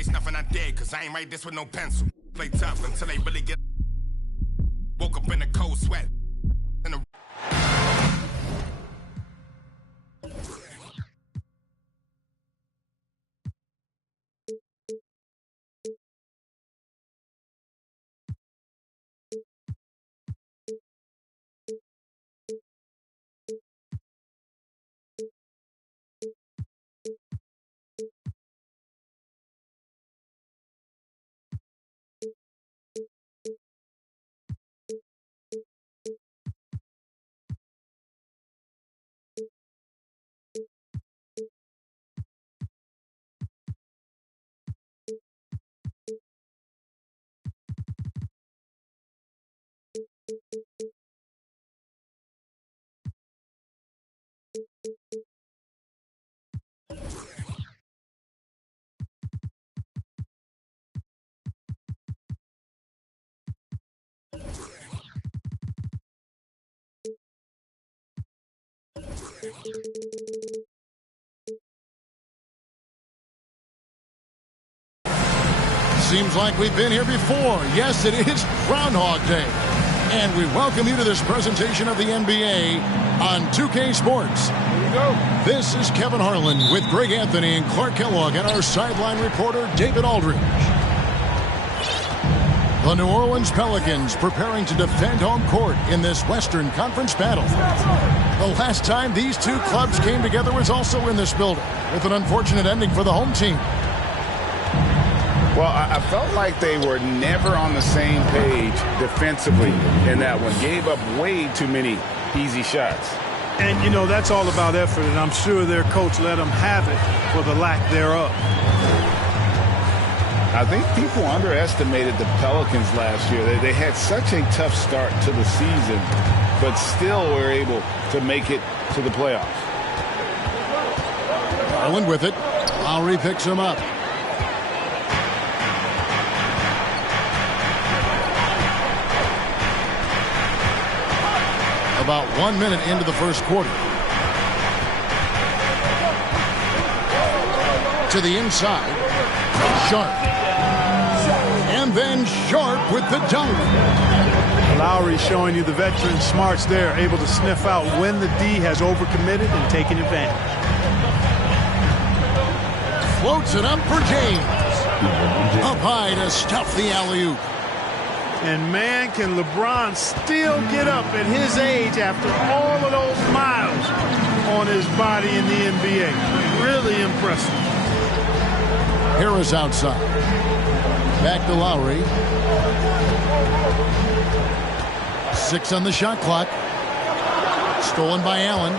erase nothing I did, cause I ain't write this with no pencil. Play tough until they really get. Woke up in a cold sweat. In a Seems like we've been here before. Yes, it is Groundhog Day. And we welcome you to this presentation of the NBA on 2K Sports. Here we go. This is Kevin Harlan with Greg Anthony and Clark Kellogg and our sideline reporter, David Aldridge. The New Orleans Pelicans preparing to defend home court in this Western Conference battle. The last time these two clubs came together was also in this building, with an unfortunate ending for the home team. Well, I felt like they were never on the same page defensively in that one. Gave up way too many easy shots. And, you know, that's all about effort, and I'm sure their coach let them have it for the lack thereof. I think people underestimated the Pelicans last year. They had such a tough start to the season, but still were able to make it to the playoffs. Garland with it. Lowry picks him up. About 1 minute into the first quarter. To the inside. Sharp. And then Sharp with the dunk. Lowry showing you the veteran smarts there, able to sniff out when the D has overcommitted and taken advantage. Floats it up for James. Up high to stuff the alley-oop. And man, can LeBron still get up at his age after all of those miles on his body in the NBA. Really impressive. Harris outside. Back to Lowry. 6 on the shot clock. Stolen by Allen.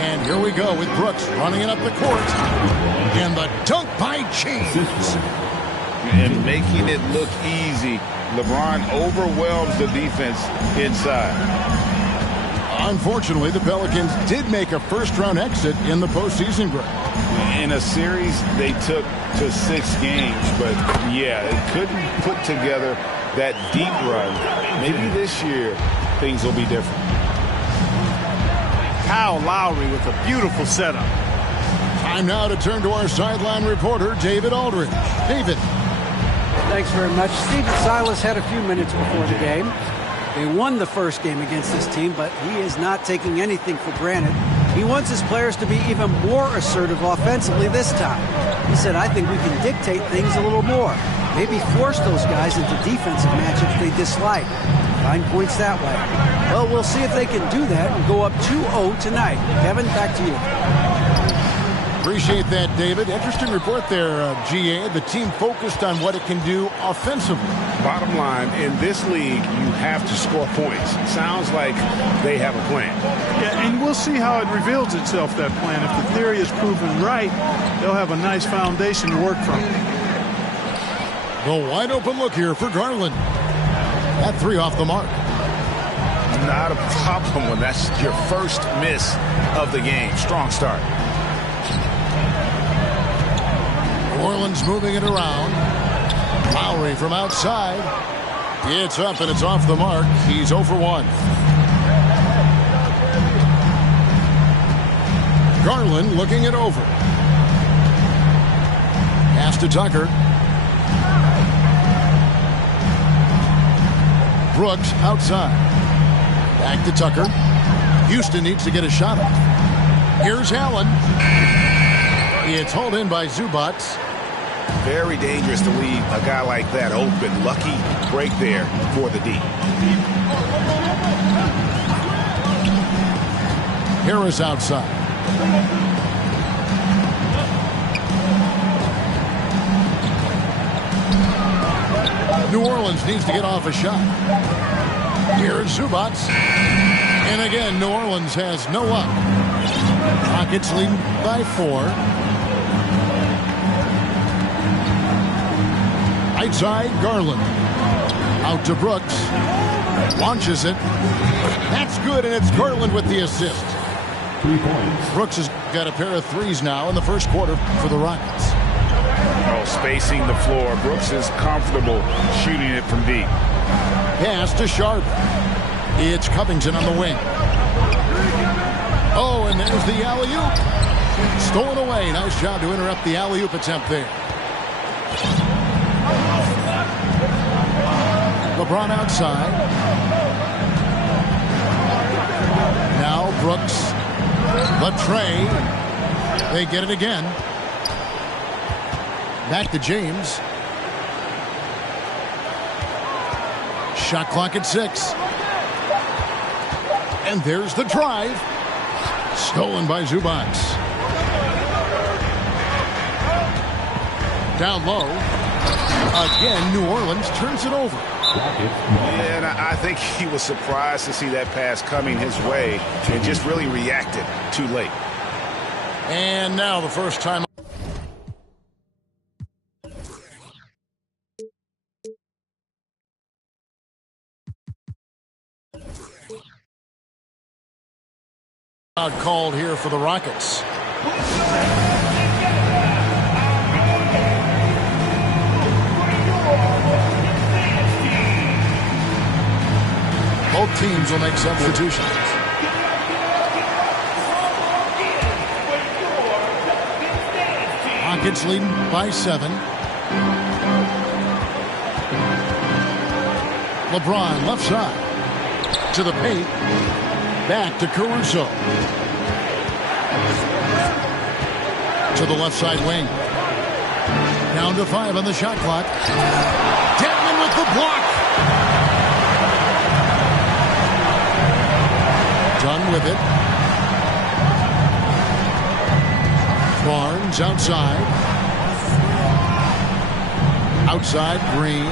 And here we go with Brooks running it up the court. And the dunk by James. And making it look easy. LeBron overwhelms the defense inside. Unfortunately, the Pelicans did make a first-round exit in the postseason, Greg. In a series they took to 6 games, but yeah, they couldn't put together that deep run. Maybe this year things will be different. Kyle Lowry with a beautiful setup. Time now to turn to our sideline reporter, David Aldridge. David. Thanks very much. Stephen Silas had a few minutes before the game. They won the first game against this team, but he is not taking anything for granted. He wants his players to be even more assertive offensively this time. He said, I think we can dictate things a little more. Maybe force those guys into defensive matchups they dislike. Find points that way. Well, we'll see if they can do that and go up 2-0 tonight. Kevin, back to you. Appreciate that, David. Interesting report there, GA. The team focused on what it can do offensively. Bottom line, in this league, you have to score points. Sounds like they have a plan. Yeah, and we'll see how it reveals itself, that plan. If the theory is proven right, they'll have a nice foundation to work from. The wide open look here for Garland. That 3 off the mark. Not a problem when that's your first miss of the game. Strong start. New Orleans moving it around. Lowry from outside. It's up and it's off the mark. He's 0 for 1. Garland looking it over. Pass to Tucker. Brooks outside. Back to Tucker. Houston needs to get a shot off. Here's Allen. It's hauled in by Zubac. Very dangerous to leave a guy like that open. Lucky break there for the D. Harris outside. New Orleans needs to get off a shot. Here's Zubac. And again, New Orleans has no up. Rockets leading by 4. Right side, Garland. Out to Brooks. Launches it. That's good, and it's Garland with the assist. 3 points. Brooks has got a pair of threes now in the first quarter for the Rockets. Oh, spacing the floor. Brooks is comfortable shooting it from deep. Pass to Sharp. It's Covington on the wing. Oh, and there's the alley-oop. Stolen away. Nice job to interrupt the alley-oop attempt there. LeBron outside. Now Brooks. The tray. They get it again. Back to James. Shot clock at 6. And there's the drive. Stolen by Zubac. Down low. Again, New Orleans turns it over. Yeah, and I think he was surprised to see that pass coming his way and just really reacted too late. And now the first time. Called here for the Rockets. Both teams will make substitutions. Rockets leading by 7. LeBron left side to the paint. Back to Caruso. To the left side wing. Down to 5 on the shot clock. Dedmon with the block. Done with it. Barnes outside. Outside, Green.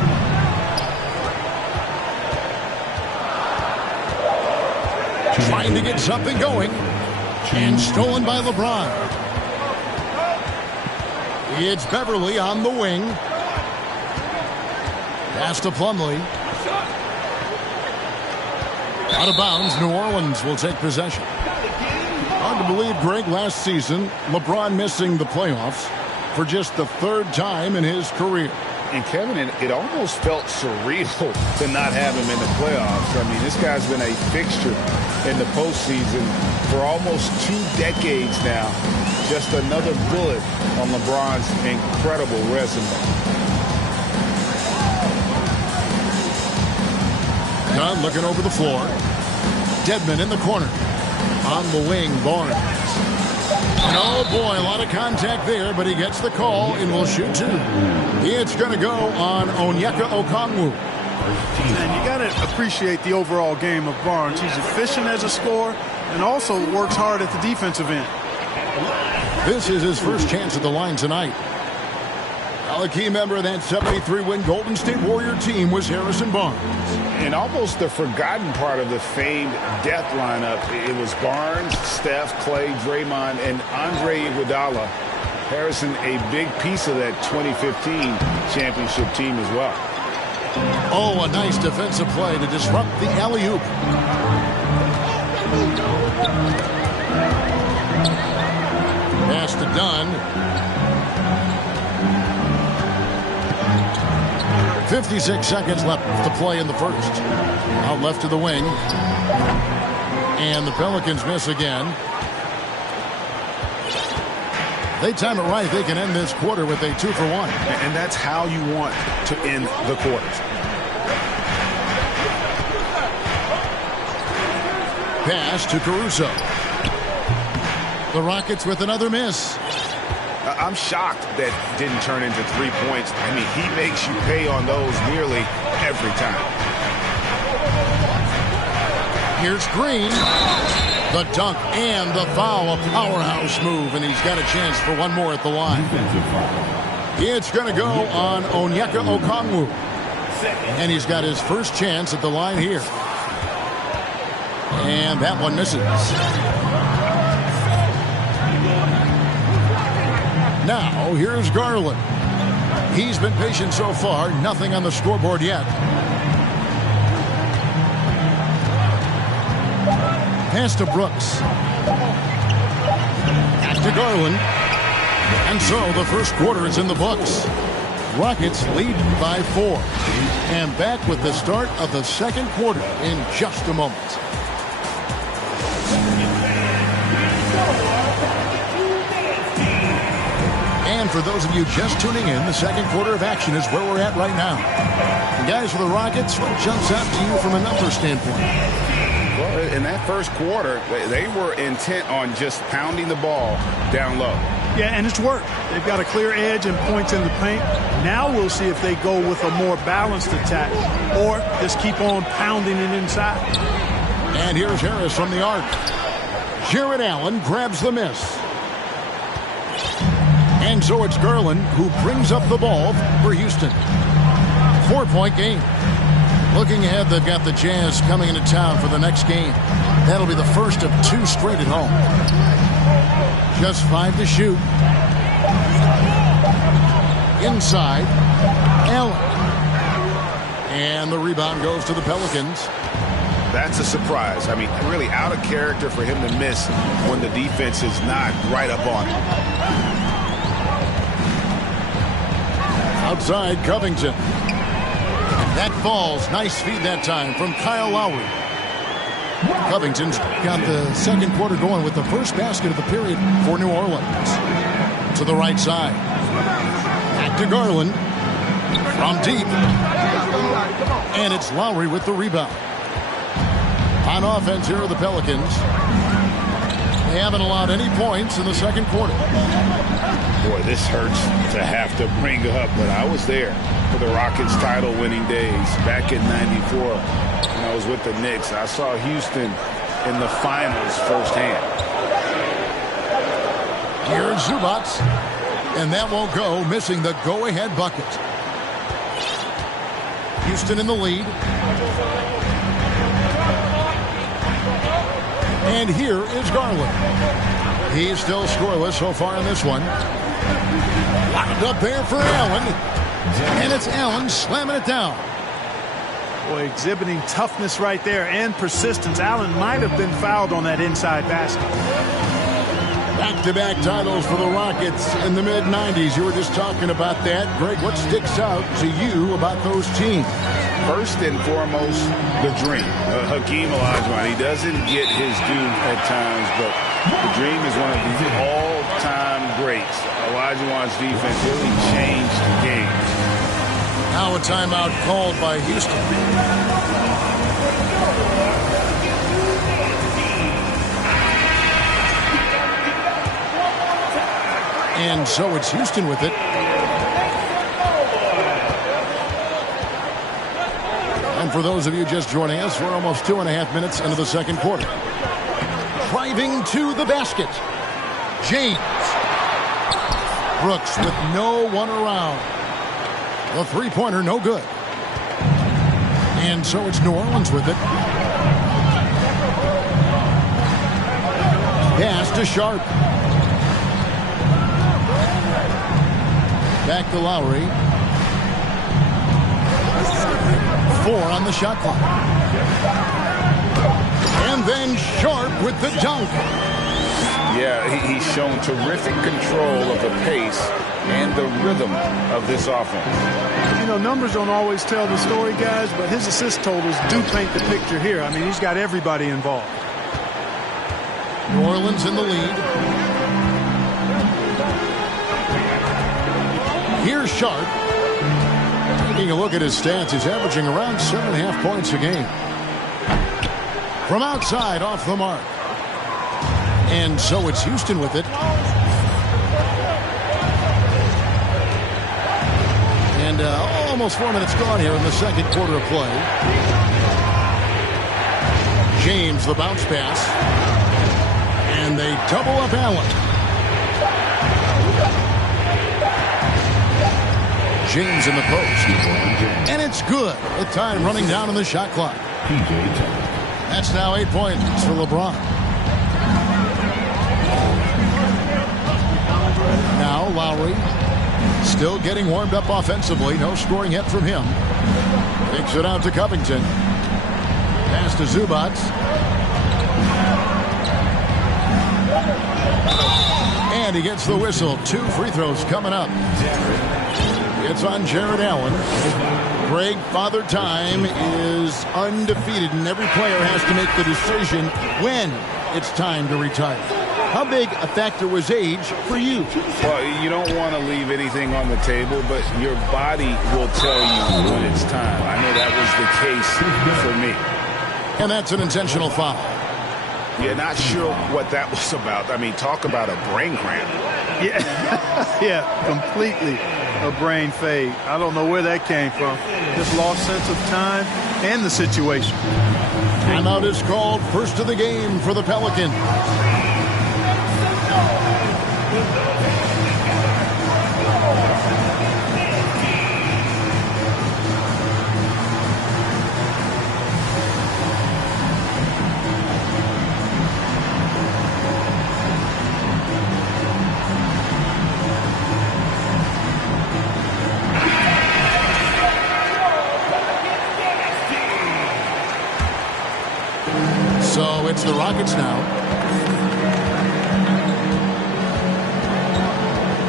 Trying to get something going. And stolen by LeBron. It's Beverly on the wing. Pass to Plumlee. Out of bounds, New Orleans will take possession. Hard to believe, Greg, last season, LeBron missing the playoffs for just the 3rd time in his career. And Kevin, it almost felt surreal to not have him in the playoffs. I mean, this guy's been a fixture in the postseason for almost 2 decades now. Just another bullet on LeBron's incredible resume. Dunn looking over the floor. Dedmon in the corner. On the wing, Barnes. Oh, boy, a lot of contact there, but he gets the call and will shoot 2. It's going to go on Onyeka Okongwu. And you got to appreciate the overall game of Barnes. He's efficient as a scorer and also works hard at the defensive end. This is his first chance at the line tonight. Now, a key member of that 73-win Golden State Warrior team was Harrison Barnes. And almost the forgotten part of the famed death lineup, it was Barnes, Steph, Clay, Draymond, and Andre Iguodala. Harrison, a big piece of that 2015 championship team as well. Oh, a nice defensive play to disrupt the alley-oop. Pass to Dunn. 56 seconds left to play in the first. Out left to the wing. And the Pelicans miss again. They time it right. They can end this quarter with a 2 for 1. And that's how you want to end the quarters. Pass to Caruso. The Rockets with another miss. I'm shocked that didn't turn into 3 points. I mean, he makes you pay on those nearly every time. Here's Green. The dunk and the foul. A powerhouse move, and he's got a chance for one more at the line. It's going to go on Onyeka Okongwu. And he's got his first chance at the line here. And that one misses. Now, here's Garland. He's been patient so far. Nothing on the scoreboard yet. Pass to Brooks. Back to Garland. And so the first quarter is in the books. Rockets lead by 4. And back with the start of the second quarter in just a moment. And for those of you just tuning in, the second quarter of action is where we're at right now. And guys, for the Rockets, what jumps out to you from a numbers standpoint? Well, in that first quarter, they were intent on just pounding the ball down low. Yeah, and it's worked. They've got a clear edge and points in the paint. Now we'll see if they go with a more balanced attack or just keep on pounding it inside. And here's Harris from the arc. Jarrett Allen grabs the miss. And so it's Garland who brings up the ball for Houston. 4-point game. Looking ahead, they've got the Jazz coming into town for the next game. That'll be the first of 2 straight at home. Just 5 to shoot. Inside, Allen. And the rebound goes to the Pelicans. That's a surprise. I mean, really out of character for him to miss when the defense is not right up on him. Outside, Covington. That falls. Nice feed that time from Kyle Lowry. Covington's got the second quarter going with the first basket of the period for New Orleans. To the right side. Back to Garland. From deep. And it's Lowry with the rebound. On offense here are the Pelicans. They haven't allowed any points in the second quarter. Boy, this hurts to have to bring up, but I was there for the Rockets title-winning days back in '94 when I was with the Knicks. I saw Houston in the finals firsthand. Here's Zubac, and that won't go, missing the go-ahead bucket. Houston in the lead. And here is Garland. He's still scoreless so far in this one. Locked up there for Allen. And it's Allen slamming it down. Boy, exhibiting toughness right there and persistence. Allen might have been fouled on that inside basket. Back-to-back titles for the Rockets in the mid-90s. You were just talking about that. Greg, what sticks out to you about those teams? First and foremost, the dream. Hakeem Olajuwon, he doesn't get his due at times, but the dream is one of the all-time greats. Olajuwon's defense really changed games. Now a timeout called by Houston. And so it's Houston with it. And for those of you just joining us, we're almost 2.5 minutes into the second quarter. Driving to the basket. James. Brooks with no one around. The three-pointer no good. And so it's New Orleans with it. Pass to Sharp. Back to Lowry. 4 on the shot clock. And then Sharp with the dunk. Yeah, he's shown terrific control of the pace and the rhythm of this offense. You know, numbers don't always tell the story, guys, but his assist totals do paint the picture here. I mean, he's got everybody involved. New Orleans in the lead. Here's Sharp. Taking a look at his stats, he's averaging around 7.5 points a game. From outside, off the mark. And so it's Houston with it. And almost 4 minutes gone here in the second quarter of play. James, the bounce pass. And they double up Allen. James in the post. And it's good. With time running down on the shot clock. That's now 8 points for LeBron. Now Lowry still getting warmed up offensively. No scoring yet from him. Takes it out to Covington. Pass to Zubac. And he gets the whistle. 2 free throws coming up. It's on Jared Allen. Greg, Father Time is undefeated, and every player has to make the decision when it's time to retire. How big a factor was age for you? Well, you don't want to leave anything on the table, but your body will tell you when it's time. I know that was the case for me. And that's an intentional foul. Yeah, not sure what that was about. I mean, talk about a brain cramp. Yeah, completely a brain fade. I don't know where that came from. Just lost sense of time and the situation. Timeout is called. First of the game for the Pelicans. So it's the Rockets now.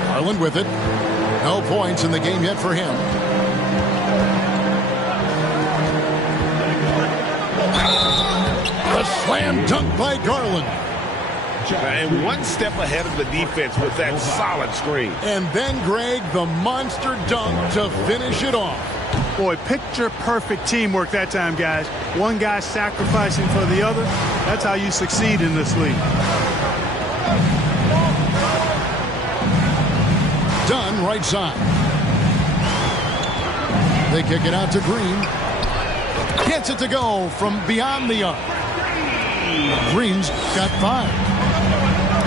Garland with it. No points in the game yet for him. A slam dunk by Garland. And one step ahead of the defense with that solid screen. And then, Greg, the monster dunk to finish it off. Boy, picture-perfect teamwork that time, guys. One guy sacrificing for the other. That's how you succeed in this league. Dunn, right side. They kick it out to Green. Gets it to go from beyond the arc. Green's got 5.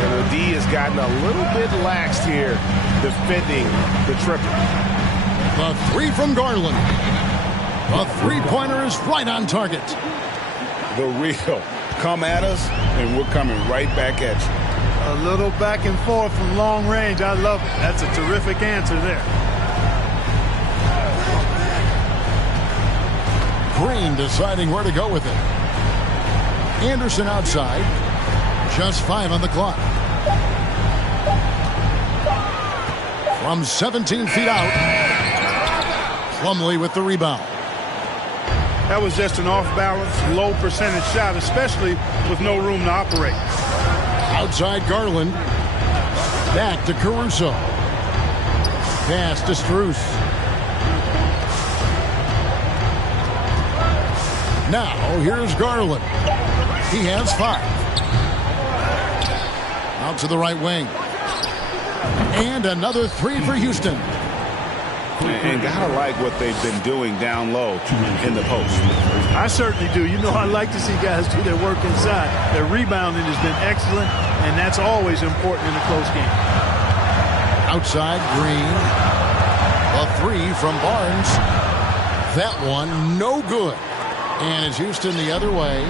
And the D has gotten a little bit laxed here defending the triple. The 3 from Garland. The three-pointer is right on target. The real. Come at us, and we're coming right back at you. A little back and forth from long range. I love it. That's a terrific answer there. Green deciding where to go with it. Anderson outside. Just 5 on the clock. From 17 feet out. Plumlee with the rebound. That was just an off-balance, low-percentage shot, especially with no room to operate. Outside Garland. Back to Caruso. Pass to Strus. Now, here's Garland. He has 5. Out to the right wing. And another 3 for Houston. And gotta like what they've been doing down low in the post. I certainly do. You know, I like to see guys do their work inside. Their rebounding has been excellent, and that's always important in a close game. Outside Green. A 3 from Barnes. That one no good. And it's Houston the other way.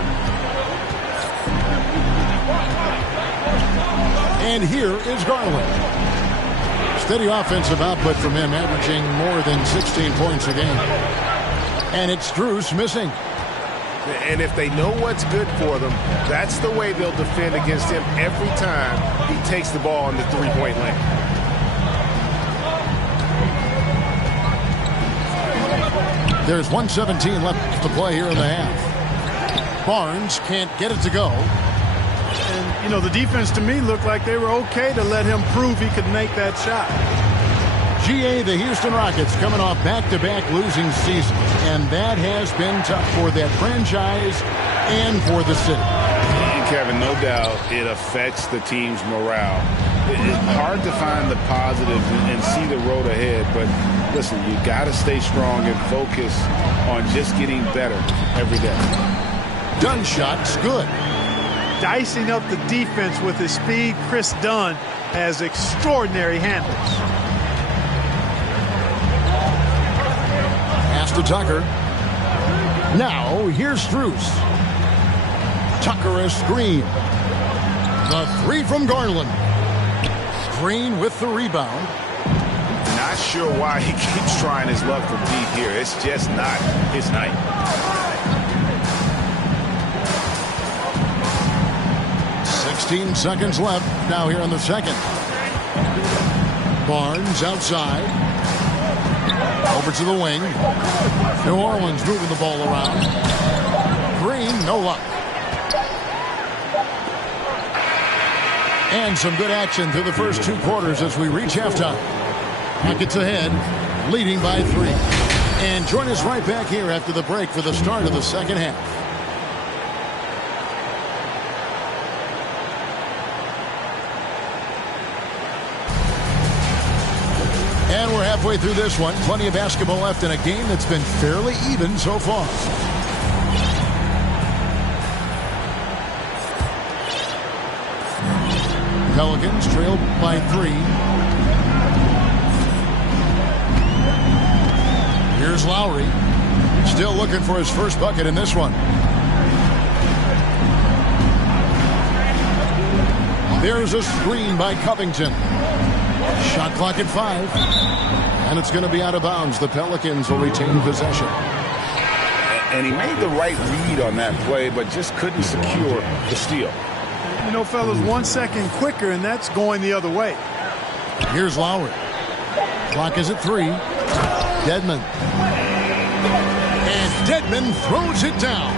And here is Garland. Steady offensive output from him, averaging more than 16 points a game. And it's Strus missing. And if they know what's good for them, that's the way they'll defend against him every time he takes the ball in the three-point lane. There's 1:17 left to play here in the half. Barnes can't get it to go. And, you know, the defense to me looked like they were okay to let him prove he could make that shot. GA, the Houston Rockets coming off back-to-back losing seasons, and that has been tough for that franchise and for the city. And Kevin, no doubt it affects the team's morale. It's hard to find the positives and see the road ahead, but listen, you got to stay strong and focus on just getting better every day. Dunn shot's good. Dicing up the defense with his speed, Chris Dunn has extraordinary handles. Pass to Tucker. Now, here's Strus. Tucker a screen. The three from Garland. Green with the rebound. Not sure why he keeps trying his luck from deep here. It's just not his night. Seconds left now here in the second. Barnes outside. Over to the wing. New Orleans moving the ball around. Green, no luck. And some good action through the first 2 quarters as we reach halftime. Rockets ahead, leading by 3. And join us right back here after the break for the start of the second half. And we're halfway through this one. Plenty of basketball left in a game that's been fairly even so far. Pelicans trail by 3. Here's Lowry. Still looking for his first bucket in this one. There's a screen by Covington. Shot clock at 5. And it's going to be out of bounds. The Pelicans will retain possession. And he made the right read on that play, but just couldn't secure the steal. You know, fellas, 1 second quicker, and that's going the other way. Here's Lowry. Clock is at 3. Dedmon. And Dedmon throws it down.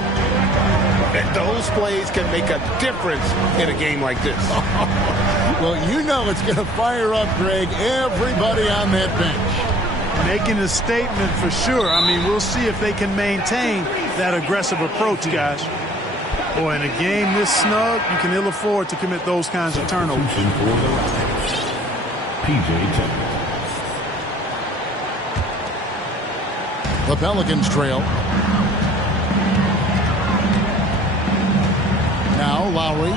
And those plays can make a difference in a game like this. Well, you know it's going to fire up, Greg, everybody on that bench. Making a statement for sure. I mean, we'll see if they can maintain that aggressive approach, guys. Boy, in a game this snug, you can ill afford to commit those kinds of turnovers. PJ Tucker. The Pelicans trail. Now Lowry.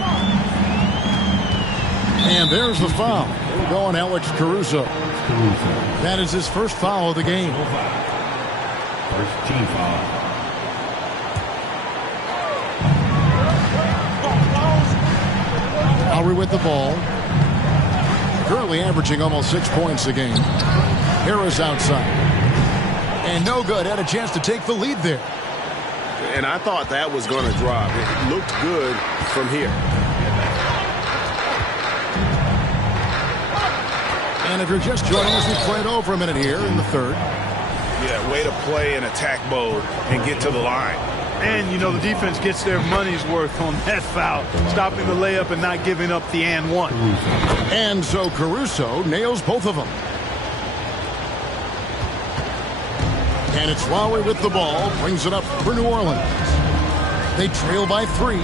And there's the foul. We're going Alex Caruso. That is his first foul of the game. First team foul. Lowry with the ball. Currently averaging almost 6 points a game. Harris outside. And no good. Had a chance to take the lead there. And I thought that was going to drop. It looked good from here. And if you're just joining us, we've played over a minute here in the third. Yeah, way to play in attack mode and get to the line. And, you know, the defense gets their money's worth on that foul, stopping the layup and not giving up the and one. And so Caruso nails both of them. And it's Lowry with the ball, brings it up for New Orleans. They trail by 3.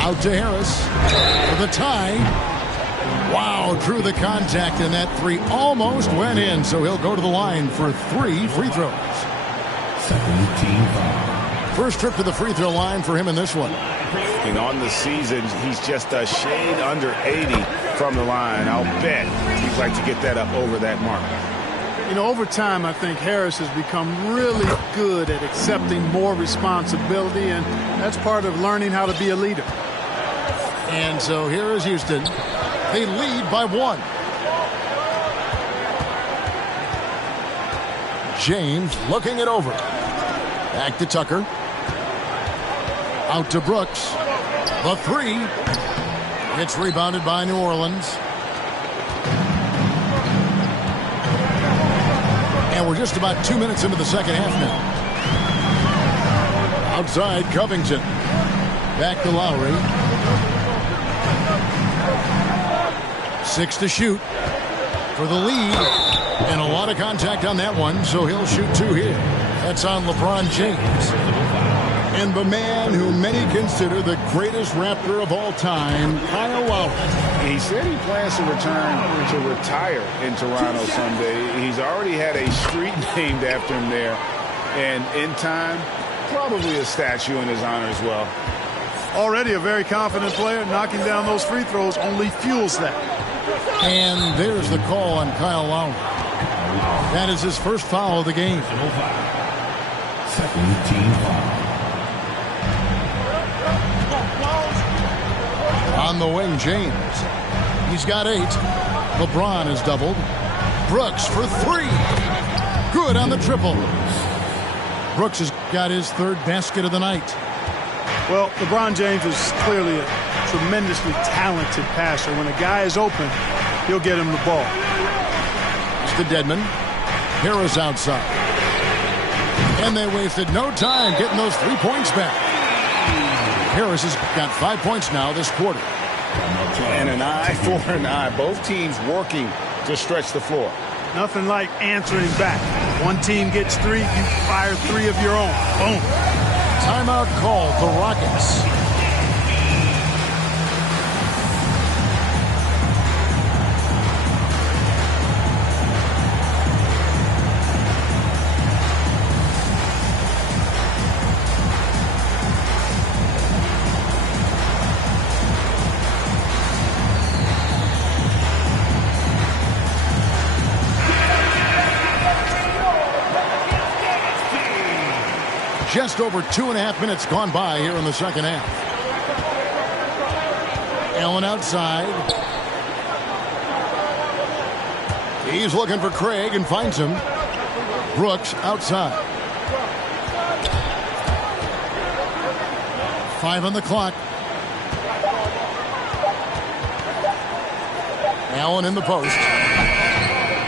Out to Harris for the tie. Wow, drew the contact, and that 3 almost went in, so he'll go to the line for 3 free throws. Second team foul. First trip to the free throw line for him in this one. And on the season, he's just a shade under 80 from the line. I'll bet he'd like to get that up over that mark. You know, over time, I think Harris has become really good at accepting more responsibility, and that's part of learning how to be a leader. And so here is Houston. They lead by 1. James looking it over. Back to Tucker. Out to Brooks. The 3. It's rebounded by New Orleans. And we're just about 2 minutes into the second half now. Outside, Covington. Back to Lowry. 6 to shoot for the lead. And a lot of contact on that one, so he'll shoot 2 here. That's on LeBron James. And the man who many consider the greatest Raptor of all time, Kyle Lowry. He said he plans to return to retire in Toronto someday. He's already had a street named after him there. And in time, probably a statue in his honor as well. Already a very confident player. Knocking down those free throws only fuels that. And there's the call on Kyle Lowry. That is his first foul of the game. Second team foul. On the wing, James. He's got 8. LeBron is doubled. Brooks for 3. Good on the triple. Brooks has got his 3rd basket of the night. Well, LeBron James is clearly a tremendously talented passer. When a guy is open, he'll get him the ball. It's to Dedmon. Harris outside. And they wasted no time getting those 3 points back. Harris has got 5 points now this quarter. And an eye for an eye. Both teams working to stretch the floor. Nothing like answering back. One team gets 3, you fire 3 of your own. Boom. Timeout called the Rockets. Just over 2.5 minutes gone by here in the second half. Allen outside. He's looking for Craig and finds him. Brooks outside. 5 on the clock. Allen in the post.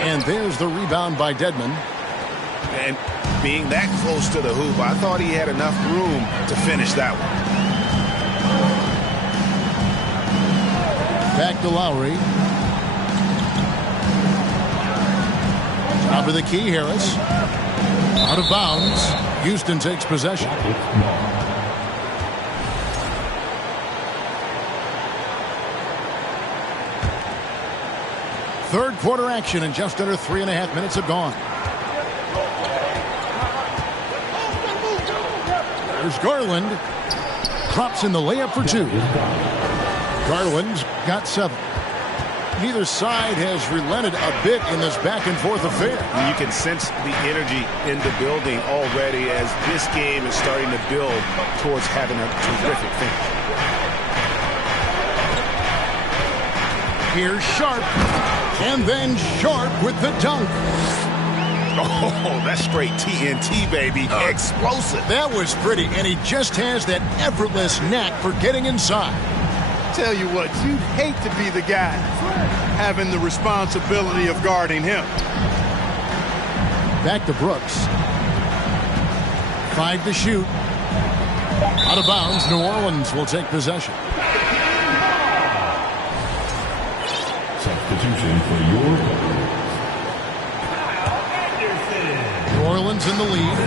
And there's the rebound by Dedmon. And being that close to the hoop, I thought he had enough room to finish that one. Back to Lowry. Top of the key, Harris. Out of bounds. Houston takes possession. Third quarter action, and just under 3.5 minutes have gone. There's Garland. Drops in the layup for 2. Garland's got 7. Neither side has relented a bit in this back-and-forth affair. You can sense the energy in the building already as this game is starting to build towards having a terrific finish. Here's Sharp. And then Sharp with the dunk. Oh, that's straight TNT, baby. Explosive. That was pretty, and he just has that effortless knack for getting inside. Tell you what, you'd hate to be the guy having the responsibility of guarding him. Back to Brooks. 5 to shoot. Out of bounds, New Orleans will take possession. Substitution for your New Orleans in the lead.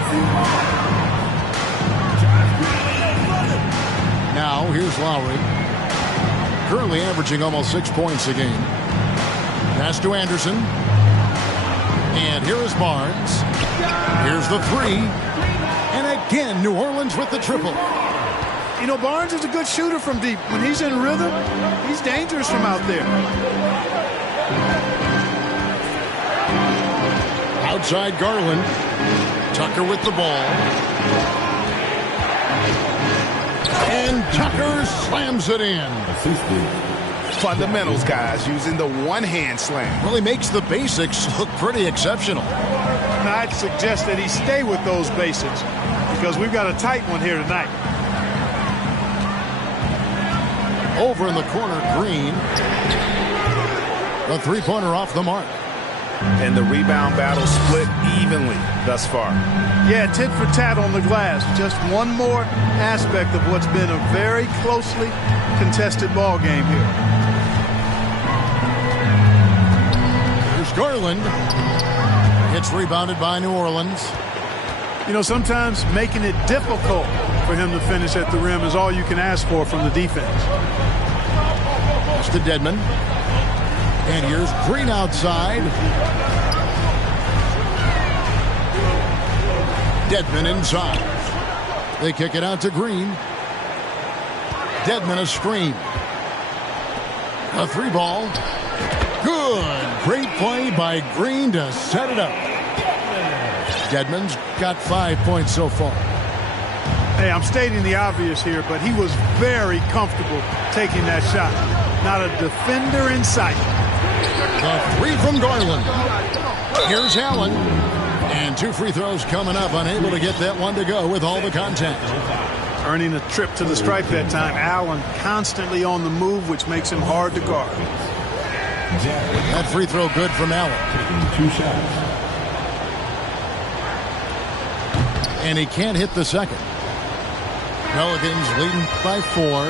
Now, here's Lowry. Currently averaging almost 6 points a game. Pass to Anderson. And here is Barnes. Here's the 3. And again, New Orleans with the triple. You know, Barnes is a good shooter from deep. When he's in rhythm, he's dangerous from out there. Outside Garland. Tucker with the ball. And Tucker slams it in. Fundamentals, guys, using the one-hand slam. Well, he makes the basics look pretty exceptional. Now, I'd suggest that he stay with those basics because we've got a tight one here tonight. Over in the corner, Green. The three-pointer off the mark. and the rebound battle split evenly thus far. Yeah, tit for tat on the glass. Just one more aspect of what's been a very closely contested ball game here. Here's Garland. It's rebounded by New Orleans. You know, sometimes making it difficult for him to finish at the rim is all you can ask for from the defense. That's to Dedmon. And here's Green outside. Dedmon inside. They kick it out to Green. Dedmon a screen. A 3-ball. Good. Great play by Green to set it up. Dedmon's got 5 points so far. Hey, I'm stating the obvious here, but he was very comfortable taking that shot. Not a defender in sight. The 3 from Garland. Here's Allen. And 2 free throws coming up. Unable to get that one to go with all the contact. Earning a trip to the stripe that time. Allen constantly on the move, which makes him hard to guard. That free throw good from Allen. 2 shots. And he can't hit the second. Pelicans leading by 4.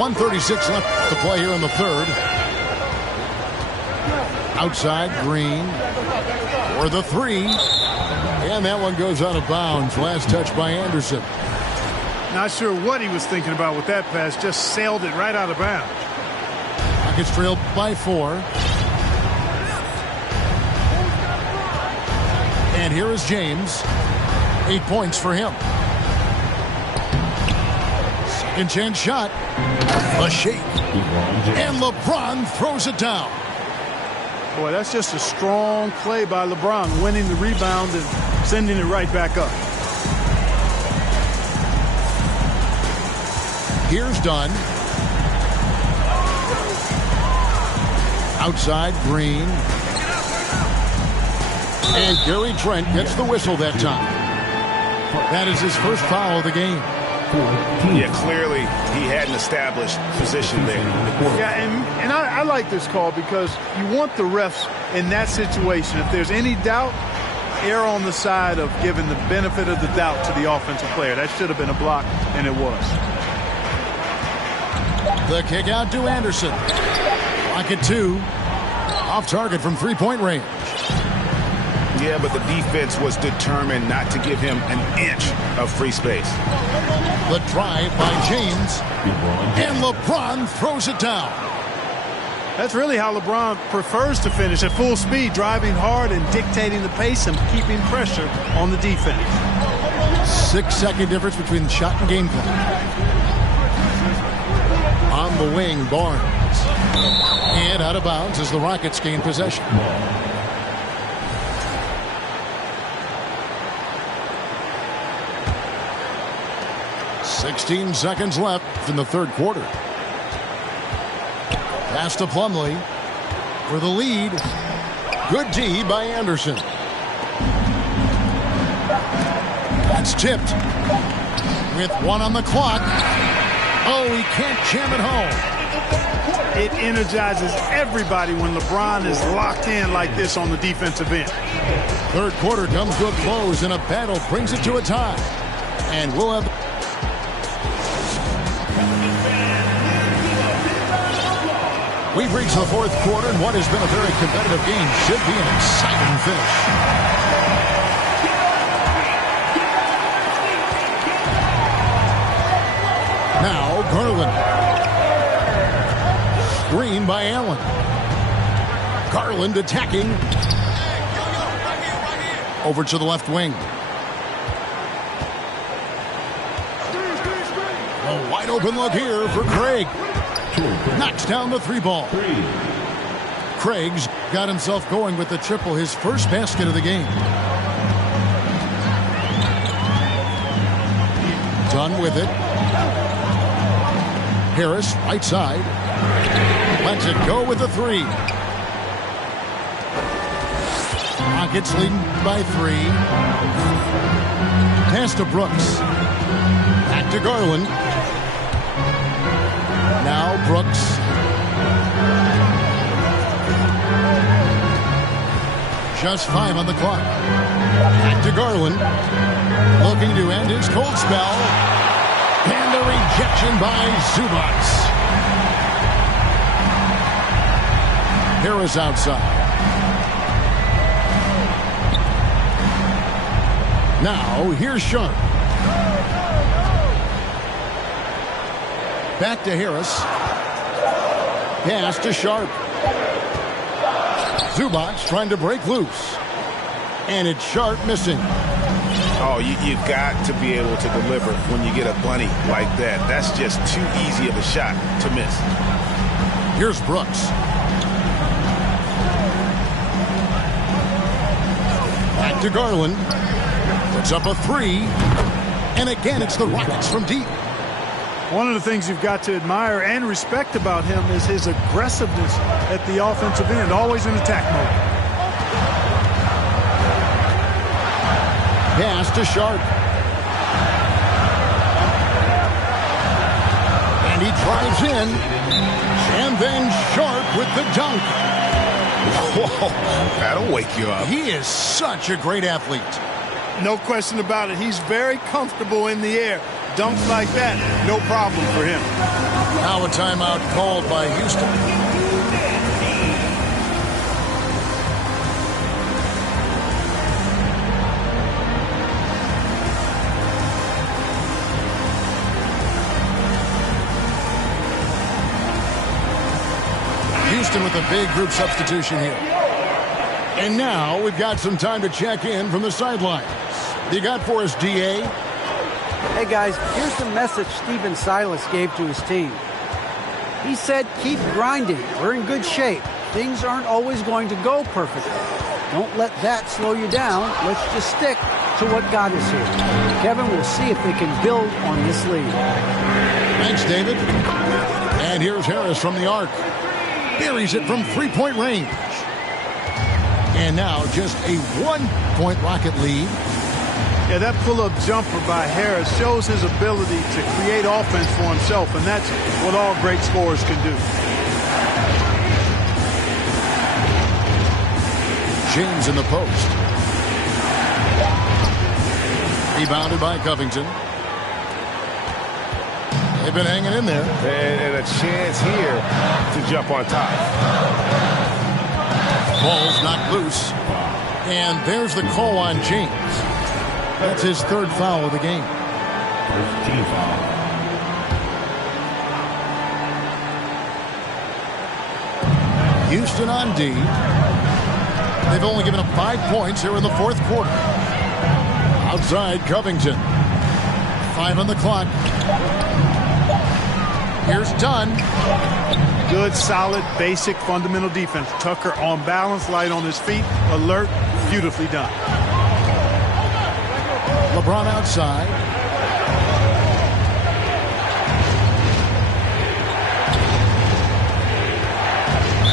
.136 left to play here in the third. Outside, Green for the 3. And that one goes out of bounds. Last touch by Anderson. Not sure what he was thinking about with that pass. Just sailed it right out of bounds. Rockets trailed by 4. And here is James. 8 points for him. Second chance shot. A shake. And LeBron throws it down. Boy, that's just a strong play by LeBron, winning the rebound and sending it right back up. Here's Dunn. Outside, Green. And Gary Trent gets the whistle that time. That is his first foul of the game. Yeah, clearly he had an established position there. Yeah, and I like this call because you want the refs in that situation. If there's any doubt, err on the side of giving the benefit of the doubt to the offensive player. That should have been a block, and it was. The kick out to Anderson. Rocket 2. Off target from 3-point range. Yeah, but the defense was determined not to give him an inch of free space. The drive by James. And LeBron throws it down. That's really how LeBron prefers to finish, at full speed, driving hard and dictating the pace and keeping pressure on the defense. 6-second difference between the shot and game clock. On the wing, Barnes. And out of bounds as the Rockets gain possession. 16 seconds left in the third quarter. Pass to Plumlee for the lead. Good D by Anderson. That's tipped. With 1 on the clock. Oh, he can't jam it home. It energizes everybody when LeBron is locked in like this on the defensive end. Third quarter comes to a close, and a battle brings it to a tie. And we'll have... We've reached the fourth quarter, and what has been a very competitive game should be an exciting finish. Now, Garland. Screen by Allen. Garland attacking. Over to the left wing. A wide open look here for Craig. Knocks down the 3-ball. Craig's got himself going with the triple, his first basket of the game. Done with it. Harris, right side. Lets it go with the 3. Rockets leading by 3. Pass to Brooks. Back to Garland. Now Brooks. Just 5 on the clock. Back to Garland. Looking to end his cold spell. And a rejection by Zubac. Harris outside. Now, here's Sharp. Back to Harris. Pass to Sharp. Zubac trying to break loose. And it's Sharp missing. Oh, you've got to be able to deliver when you get a bunny like that. That's just too easy of a shot to miss. Here's Brooks. Back to Garland. Puts up a 3. And again, it's the Rockets from deep. One of the things you've got to admire and respect about him is his aggressiveness at the offensive end, always in attack mode. Pass to Sharp. And he drives in. And then Sharp with the dunk. Whoa, that'll wake you up. He is such a great athlete. No question about it. He's very comfortable in the air. Dunks like that, no problem for him. Now a timeout called by Houston. Houston with a big group substitution here. And now we've got some time to check in from the sidelines. You got for us, D.A.? Hey guys, here's the message Stephen Silas gave to his team. He said, keep grinding. We're in good shape. Things aren't always going to go perfectly. Don't let that slow you down. Let's just stick to what got us here. Kevin will see if they can build on this lead. Thanks, David. And here's Harris from the arc. Buries it from three-point range. And now just a 1-point Rocket lead. Yeah, that pull-up jumper by Harris shows his ability to create offense for himself, and that's what all great scorers can do. James in the post. Rebounded by Covington. They've been hanging in there. And a chance here to jump on top. Ball's knocked loose. And there's the call on James. That's his third foul of the game. First team foul. Houston on D. They've only given up 5 points here in the fourth quarter. Outside Covington. 5 on the clock. Here's Dunn. Good, solid, basic, fundamental defense. Tucker on balance, light on his feet, alert, beautifully done. LeBron outside.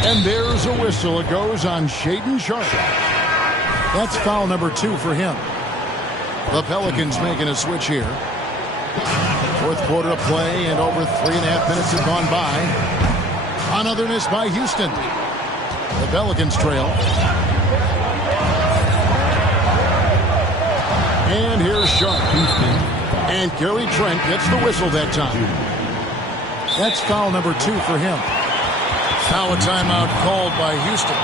And there's a whistle. It goes on Shaedon Sharpe. That's foul number 2 for him. The Pelicans making a switch here. Fourth quarter of play, and over 3.5 minutes have gone by. Another miss by Houston. The Pelicans trail. And here's Sharpe. And Gary Trent gets the whistle that time. That's foul number 2 for him. Now a timeout called by Houston.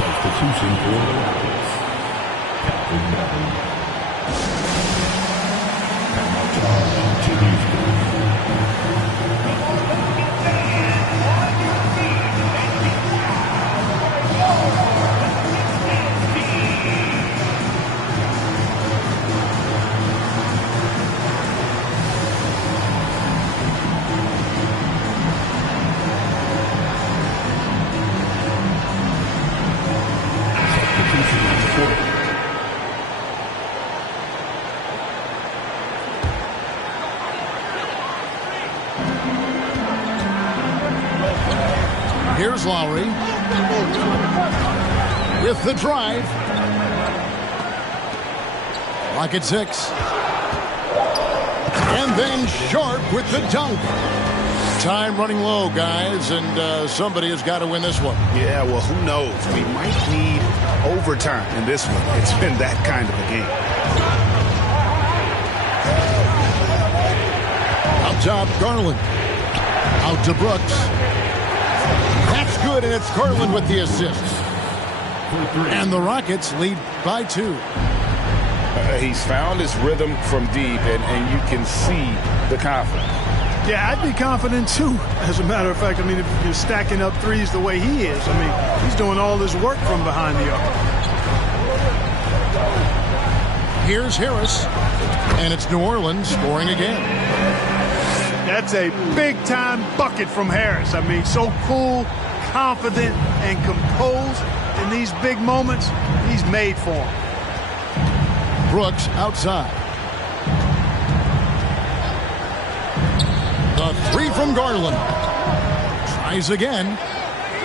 Substitution for the Rockets. Captain Beverly. Timeout to Houston. Here's Lowry with the drive. Lock at 6. And then Sharpe with the dunk. Time running low, guys, and somebody has got to win this one. Yeah, well, who knows? We might need overtime in this one. It's been that kind of a game. Up top, Garland. Out to Brooks. That's good, and it's Garland with the assist. And the Rockets lead by 2. He's found his rhythm from deep, and you can see the confidence. Yeah, I'd be confident, too, as a matter of fact. I mean, if you're stacking up threes the way he is, I mean, he's doing all this work from behind the arc. Here's Harris, and it's New Orleans scoring again. That's a big-time bucket from Harris. I mean, so cool, confident, and composed in these big moments. He's made for him. Brooks outside. The 3 from Garland. Tries again.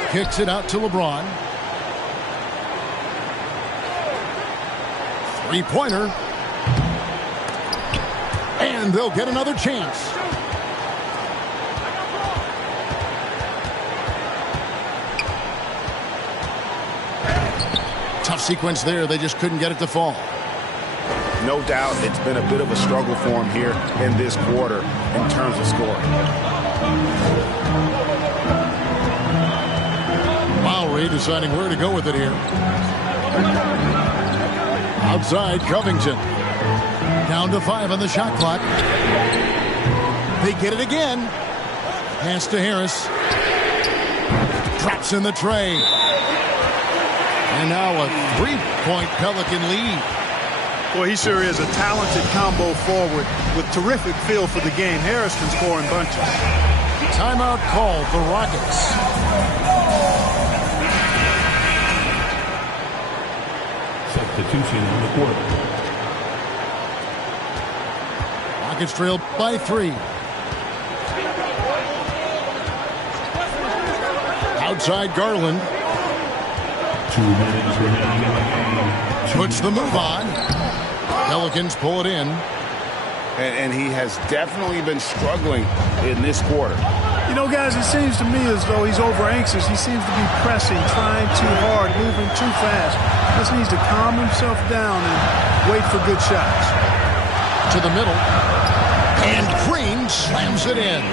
Kicks it out to LeBron. 3-pointer. And they'll get another chance. Tough sequence there. They just couldn't get it to fall. No doubt it's been a bit of a struggle for him here in this quarter in terms of scoring. Lowry deciding where to go with it here. Outside, Covington. Down to 5 on the shot clock. They get it again. Pass to Harris. Drops in the tray. And now a 3-point Pelican lead. Boy, he sure is a talented combo forward with terrific feel for the game. Harris can score in bunches. Timeout called the Rockets. Substitution on the court. Rockets trail by 3. Outside Garland. 2 minutes remaining in the game. Puts the move on. Pelicans pull it in. And he has definitely been struggling in this quarter. You know, guys, it seems to me as though he's over-anxious. He seems to be pressing, trying too hard, moving too fast. Just needs to calm himself down and wait for good shots. To the middle. And Green slams it in.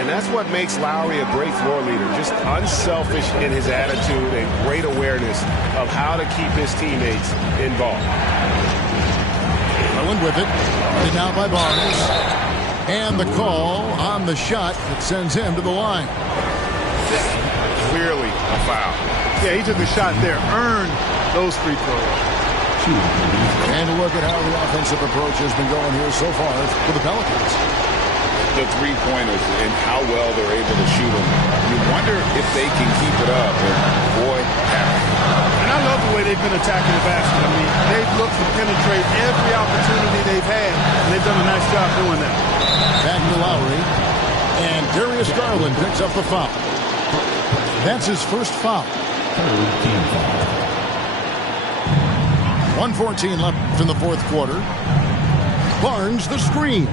And that's what makes Lowry a great floor leader. Just unselfish in his attitude and great awareness of how to keep his teammates involved. Garland with it. And now by Barnes. And the call on the shot that sends him to the line. Clearly a foul. Yeah, he took a shot there. Earned those free throws. And look at how the offensive approach has been going here so far for the Pelicans. The three-pointers and how well they're able to shoot them. You wonder if they can keep it up. And boy, and I love the way they've been attacking the basket. I mean, they've looked to penetrate every opportunity they've had, and they've done a nice job doing that. Back to Lowry. And Darius Garland picks up the foul. That's his first foul. 1:14 left in the fourth quarter. Barnes the screen.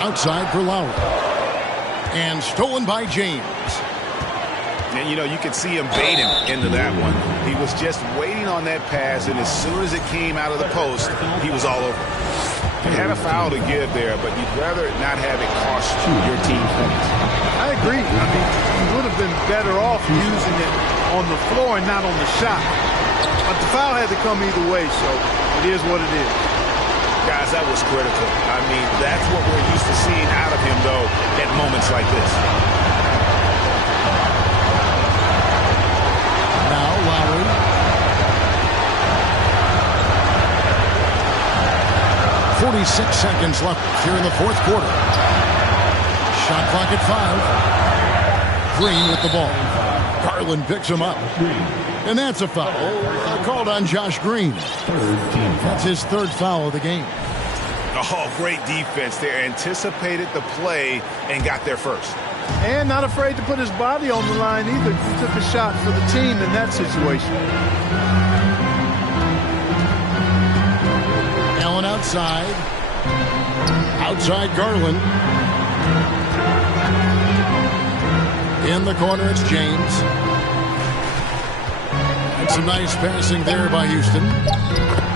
Outside for Lowry. And stolen by James. And, you know, you could see him bait him into that one. He was just waiting on that pass, and as soon as it came out of the post, he was all over. He had a foul to give there, but you'd rather not have it cost your team points. I agree. I mean, he would have been better off using it on the floor and not on the shot. But the foul had to come either way, so it is what it is. Guys, that was critical. I mean, that's what we're used to seeing out of him, though, at moments like this. Now Lowry. .46 seconds left here in the fourth quarter. Shot clock at 5. Green with the ball. Garland picks him up. And that's a foul. Called on Josh Green. That's his third foul of the game. Oh, great defense there. Anticipated the play and got there first. And not afraid to put his body on the line either. He took a shot for the team in that situation. Allen outside. Outside Garland. In the corner, it's James. And some nice passing there by Houston.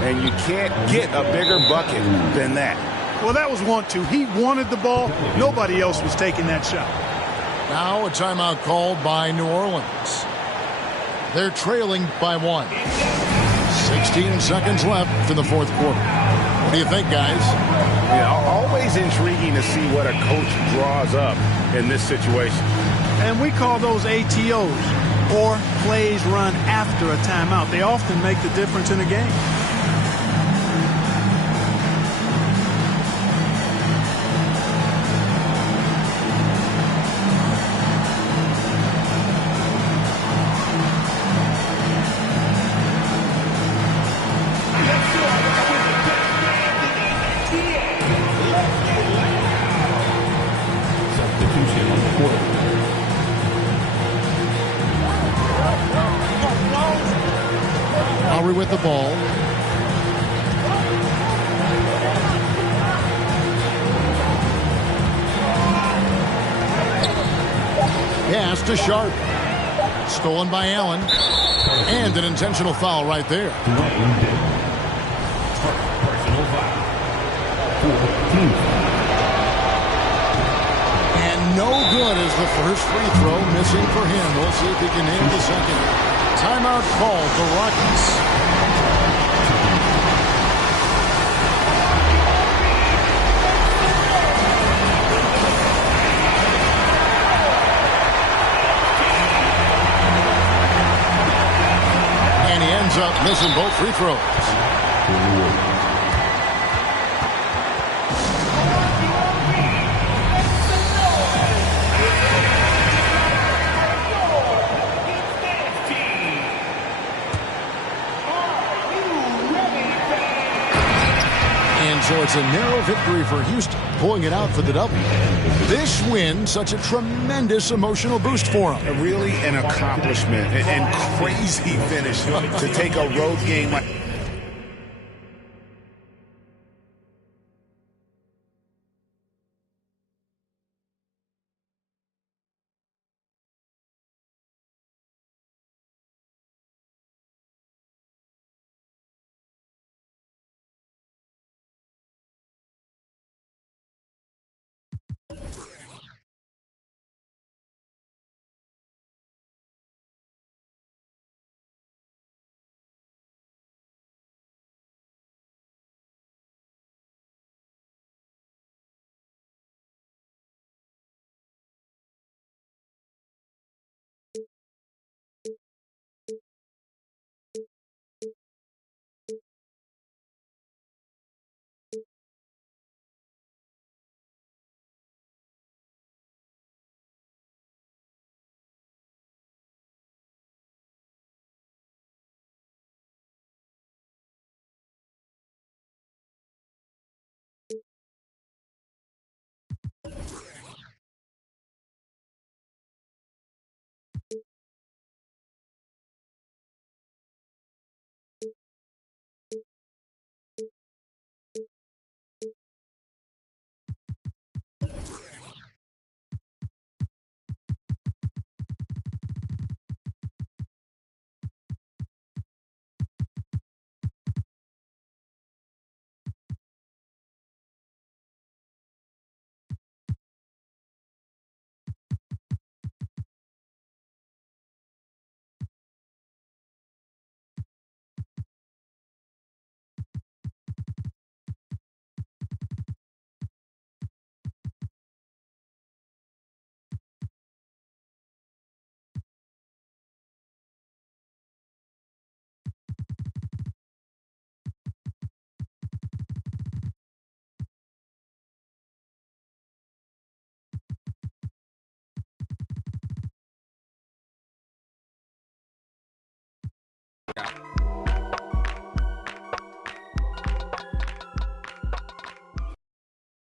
And you can't get a bigger bucket than that. Well, that was 1-2. He wanted the ball. Nobody else was taking that shot. Now a timeout called by New Orleans. They're trailing by 1. 16 seconds left in the fourth quarter. What do you think, guys? Yeah, always intriguing to see what a coach draws up in this situation. And we call those ATOs, or plays run after a timeout. They often make the difference in a game. Substitution on the court. Lowry with the ball. Pass to Sharp. Stolen by Allen. And an intentional foul right there. Dwayne Dick. Personal foul. 14. And no good as the first free throw missing for him. We'll see if he can hit the second. Timeout called the Rockets. And he ends up missing both free throws. So it's a narrow victory for Houston, pulling it out for the W. This win, such a tremendous emotional boost for them. Really an accomplishment and crazy finish to take a road game like. Yeah.